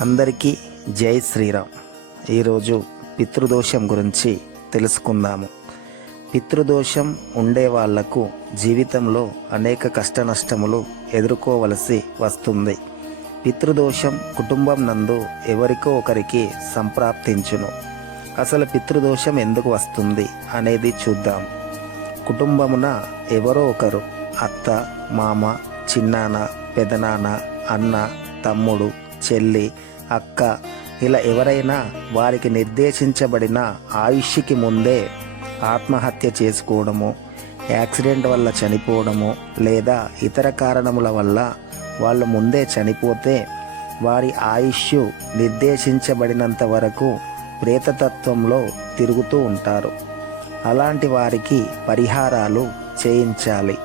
అందరికీ జై శ్రీరామ్. ఈరోజు పితృదోషం గురించి తెలుసుకుందాము. పితృదోషం ఉండే వాళ్ళకు జీవితంలో అనేక కష్ట నష్టములు ఎదుర్కోవలసి వస్తుంది. పితృదోషం కుటుంబం నందు ఎవరికో ఒకరికి సంప్రాప్తించును. అసలు పితృదోషం ఎందుకు వస్తుంది అనేది చూద్దాం. కుటుంబమున ఎవరో ఒకరు అత్త మామ చిన్నాన్న పెదనాన్న అన్న తమ్ముడు చెల్లి అక్క ఇలా ఎవరైనా వారికి నిర్దేశించబడిన ఆయుష్కి ముందే ఆత్మహత్య చేసుకోవడము యాక్సిడెంట్ వల్ల చనిపోవడము లేదా ఇతర కారణముల వల్ల వాళ్ళు ముందే చనిపోతే వారి ఆయుష్ నిర్దేశించబడినంత వరకు ప్రేతతత్వంలో తిరుగుతూ ఉంటారు. అలాంటి వారికి పరిహారాలు చేయించాలి.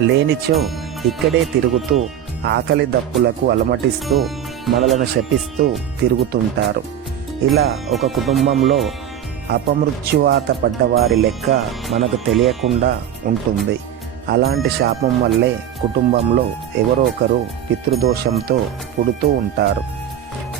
లేనిచో ఇక్కడే తిరుగుతూ ఆకలి దప్పులకు అలమటిస్తూ మనలను శపిస్తూ తిరుగుతుంటారు. ఇలా ఒక కుటుంబంలో అపమృత్యువాత పడ్డవారి లెక్క మనకు తెలియకుండా ఉంటుంది. అలాంటి శాపం వల్లే కుటుంబంలో ఎవరో ఒకరు పితృదోషంతో పుడుతూ ఉంటారు.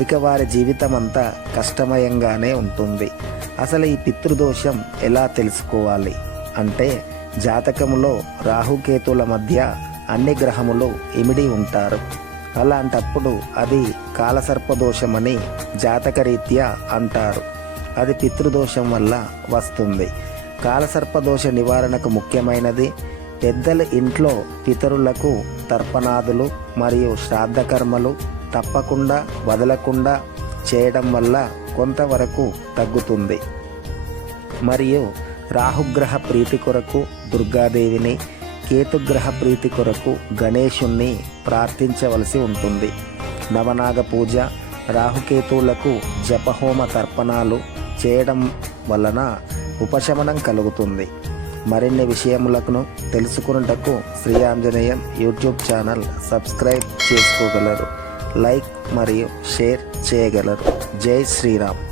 ఇక వారి జీవితం అంతా కష్టమయంగానే ఉంటుంది. అసలు ఈ పితృదోషం ఎలా తెలుసుకోవాలి? అంటే జాతకములో రాహుకేతుల మధ్య అన్ని గ్రహములు ఇమిడి ఉంటారు. అలాంటప్పుడు అది కాలసర్పదోషమని జాతకరీత్యా అంటారు. అది పితృదోషం వల్ల వస్తుంది. కాలసర్పదోష నివారణకు ముఖ్యమైనది పెద్దల ఇంట్లో పితరులకు తర్పణాదులు మరియు శ్రాద్ధకర్మలు తప్పకుండా వదలకుండా చేయడం వల్ల కొంతవరకు తగ్గుతుంది. మరియు రాహుగ్రహ ప్రీతి కొరకు దుర్గాదేవిని కేతుగ్రహ ప్రీతి కొరకు గణేశుణ్ణి ప్రార్థించవలసి ఉంటుంది. నవనాగ పూజ రాహుకేతువులకు జపహోమ తర్పణాలు చేయడం వలన ఉపశమనం కలుగుతుంది. మరిన్ని విషయములను తెలుసుకున్నటకు Shri Anjaneyam YouTube channel subscribe చేసుకోగలరు. లైక్ మరియు షేర్ చేయగలరు. జై శ్రీరామ్.